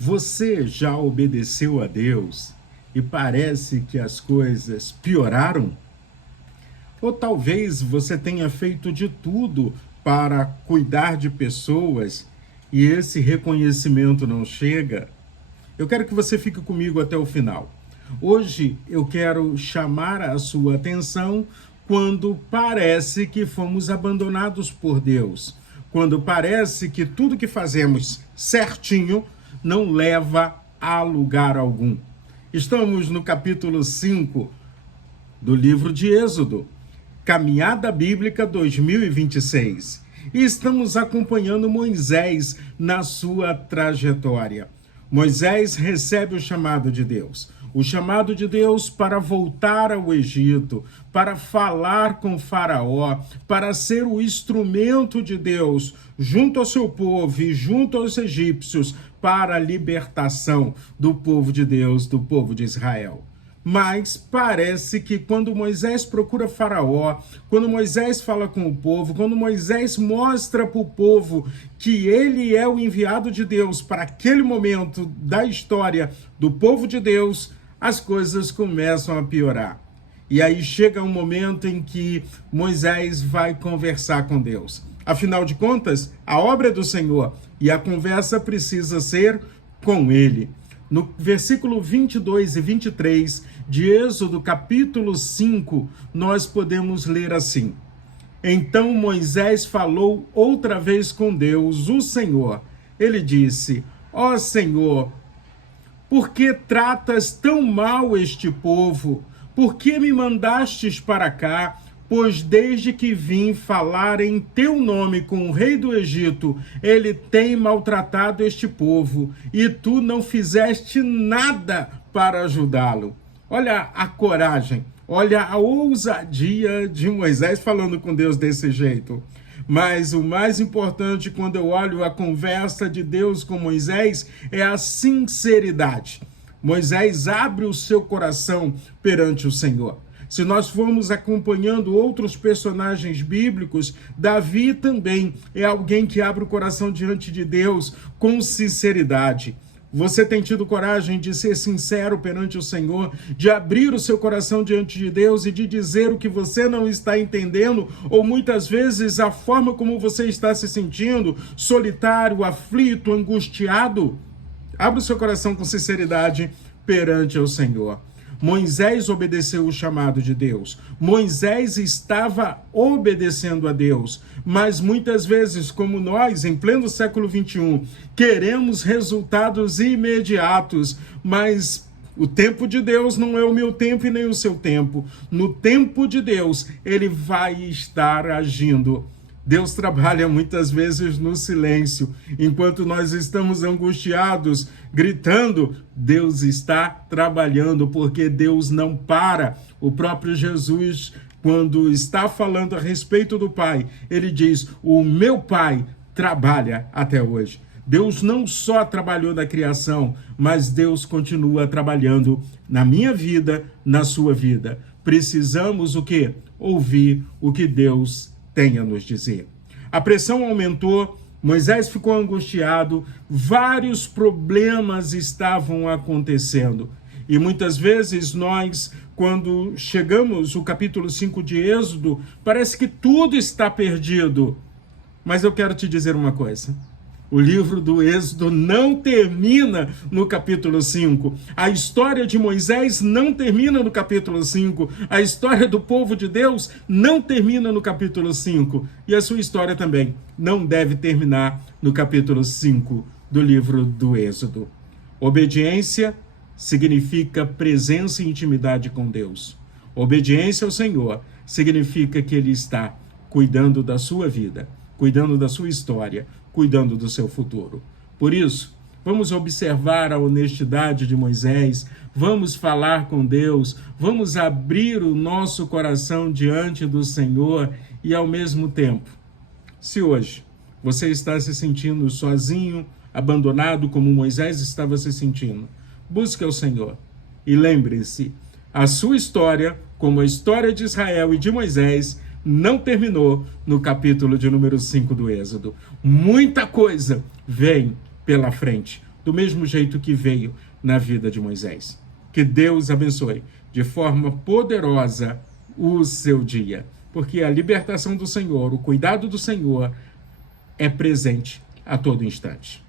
Você já obedeceu a Deus e parece que as coisas pioraram? Ou talvez você tenha feito de tudo para cuidar de pessoas e esse reconhecimento não chega? Eu quero que você fique comigo até o final. Hoje eu quero chamar a sua atenção quando parece que fomos abandonados por Deus, quando parece que tudo que fazemos certinho não leva a lugar algum. Estamos no capítulo 5 do livro de Êxodo, Caminhada Bíblica 2026. E estamos acompanhando Moisés na sua trajetória. Moisés recebe o chamado de Deus. O chamado de Deus para voltar ao Egito, para falar com Faraó, para ser o instrumento de Deus junto ao seu povo e junto aos egípcios para a libertação do povo de Deus, do povo de Israel. Mas parece que quando Moisés procura Faraó, quando Moisés fala com o povo, quando Moisés mostra para o povo que ele é o enviado de Deus para aquele momento da história do povo de Deus, as coisas começam a piorar. E aí chega um momento em que Moisés vai conversar com Deus. Afinal de contas, a obra é do Senhor e a conversa precisa ser com ele. No versículo 22 e 23 de Êxodo, capítulo 5, nós podemos ler assim: Então Moisés falou outra vez com Deus, o Senhor. Ele disse: Ó Senhor, por que tratas tão mal este povo? Por que me mandastes para cá? Pois desde que vim falar em teu nome com o rei do Egito, ele tem maltratado este povo, e tu não fizeste nada para ajudá-lo. Olha a coragem, olha a ousadia de Moisés falando com Deus desse jeito. Mas o mais importante quando eu olho a conversa de Deus com Moisés é a sinceridade. Moisés abre o seu coração perante o Senhor. Se nós formos acompanhando outros personagens bíblicos, Davi também é alguém que abre o coração diante de Deus com sinceridade. Você tem tido coragem de ser sincero perante o Senhor, de abrir o seu coração diante de Deus e de dizer o que você não está entendendo, ou muitas vezes a forma como você está se sentindo, solitário, aflito, angustiado? Abra o seu coração com sinceridade perante o Senhor. Moisés obedeceu o chamado de Deus. Moisés estava obedecendo a Deus. Mas muitas vezes, como nós, em pleno século XXI, queremos resultados imediatos, mas o tempo de Deus não é o meu tempo e nem o seu tempo. No tempo de Deus, ele vai estar agindo. Deus trabalha muitas vezes no silêncio. Enquanto nós estamos angustiados, gritando, Deus está trabalhando, porque Deus não para. O próprio Jesus, quando está falando a respeito do Pai, ele diz: o meu Pai trabalha até hoje. Deus não só trabalhou na criação, mas Deus continua trabalhando na minha vida, na sua vida. Precisamos o quê? Ouvir o que Deus tem a nos dizer. A pressão aumentou, Moisés ficou angustiado, vários problemas estavam acontecendo. E muitas vezes nós, quando chegamos ao capítulo 5 de Êxodo, parece que tudo está perdido. Mas eu quero te dizer uma coisa. O livro do Êxodo não termina no capítulo 5. A história de Moisés não termina no capítulo 5. A história do povo de Deus não termina no capítulo 5. E a sua história também não deve terminar no capítulo 5 do livro do Êxodo. Obediência significa presença e intimidade com Deus. Obediência ao Senhor significa que Ele está cuidando da sua vida, cuidando da sua história, cuidando do seu futuro. Por isso, vamos observar a honestidade de Moisés, vamos falar com Deus, vamos abrir o nosso coração diante do Senhor e, ao mesmo tempo, se hoje você está se sentindo sozinho, abandonado, como Moisés estava se sentindo, busque ao Senhor e lembre-se, a sua história, como a história de Israel e de Moisés, não terminou no capítulo de número 5 do Êxodo. Muita coisa vem pela frente. do mesmo jeito que veio na vida de Moisés. Que Deus abençoe de forma poderosa o seu dia, porque a libertação do Senhor, o cuidado do Senhor é presente a todo instante.